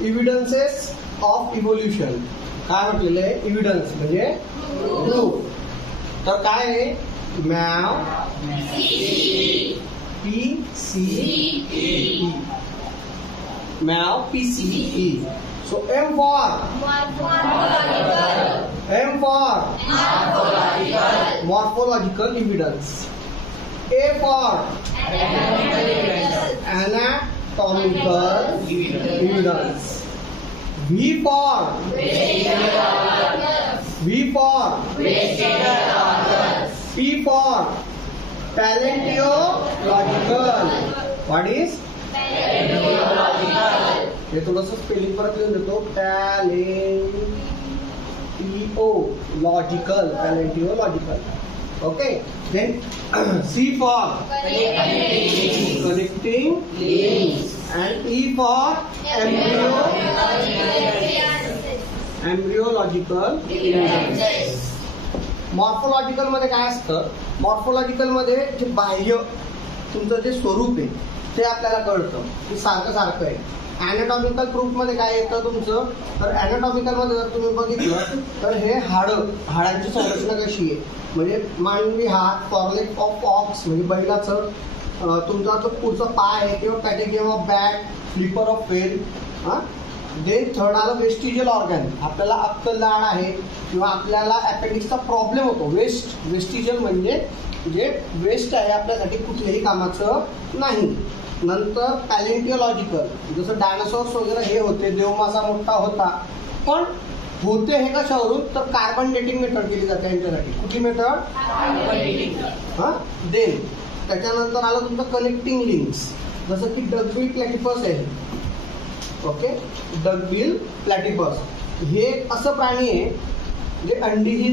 Evidences of evolution. काय म्हटलेलं आहे? इव्हिडन्स म्हणजे प्रूफ. तर काय आहे? मॅव PCE. मॅव PCE. So M for morphological evidence. A for anatomical evidence. V for P for paleontological. What is हे थोडंसं स्पेलिंग परत लिहून देतो. paleontological. Okay. Then C for connecting links and E for embryological evidence. Morphological मध्ये काय असतं? Morphological मध्ये जे बाह्य तुमचं जे स्वरूप आहे ते आपल्याला कळतं की सारखं आहे. अॅनाटॉमिकल प्रूफ मध्ये काय येतं तुमचं? तर अॅनाटॉमिकल मध्ये जर तुम्ही बघितलं तर हे हाडांची संरचना कशी आहे, म्हणजे मानवी हात, फॉरलेग ऑफ ऑक्स म्हणजे बैलाचं, तुमचा जो पुढचा पाय आहे किंवा patagium of bat, flipper of whale. Then third आलं वेस्टिजियल ऑर्गन. आपल्याला अक्कल दाढ आहे किंवा आपल्याला अपेंडिक्सचा प्रॉब्लेम होतो. वेस्टिजियल म्हणजे जे वेस्ट आहे आपल्यासाठी कुठल्याही कामाचं नाही. नंतर पॅलेंटिओलॉजिकल, जसं डायनासॉर्स वगैरे हे होते, देवमासा मोठा होता, पण होते हे कशावरून? तर कार्बन डेटिंग मेथड केली जाते यांच्यासाठी. कुठली मेथड? देन त्याच्यानंतर आलं तुमचं कनेक्टिंग लिंक्स, जसं की डगबिल प्लॅटिपस आहे. ओके, डगबिल प्लॅटिपस हे असं प्राणी आहे जे अंडीही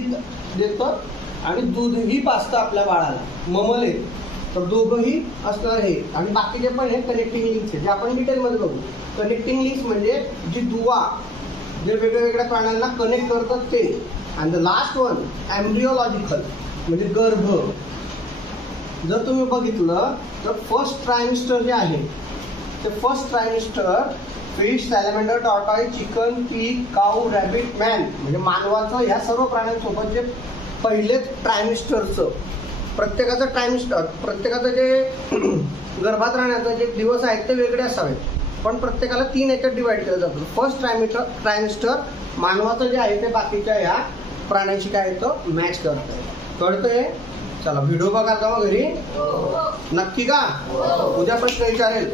देतं आणि दूधही पाजतं आपल्या बाळाला. ममल आहे तर दोघंही असणार हे. आणि बाकीचे पण हे कनेक्टिंग लिंक्स आहे जे आपण डिटेलमध्ये बघू. कनेक्टिंग लिंक्स म्हणजे जी दुवा जे वेगवेगळ्या प्राण्यांना कनेक्ट करतात ते. अँड द लास्ट वन एम्ब्रिओलॉजिकल म्हणजे गर्भ. जर तुम्ही बघितलं तर फर्स्ट ट्रायमिस्टर जे आहे ते first trimester fish, salamander, tortoise, chicken, pig, cow, rabbit, man म्हणजे मानवाचं ह्या सर्व प्राण्यांसोबत जे पहिलेच ट्रायमिस्टरचं प्रत्येकाचं जे गर्भात राहण्याचं जे दिवस आहेत ते वेगळे असावेत, पण प्रत्येकाला 3 याच्यात डिवाइड केलं जातं. फर्स्ट ट्रायमिस्टर मानवाचं जे आहे ते बाकीच्या या प्राण्यांशी काय येतं? मॅच करतं. कळतंय? चला व्हिडिओ बघा का मग घरी? नक्की का? उद्या प्रश्न विचारेल.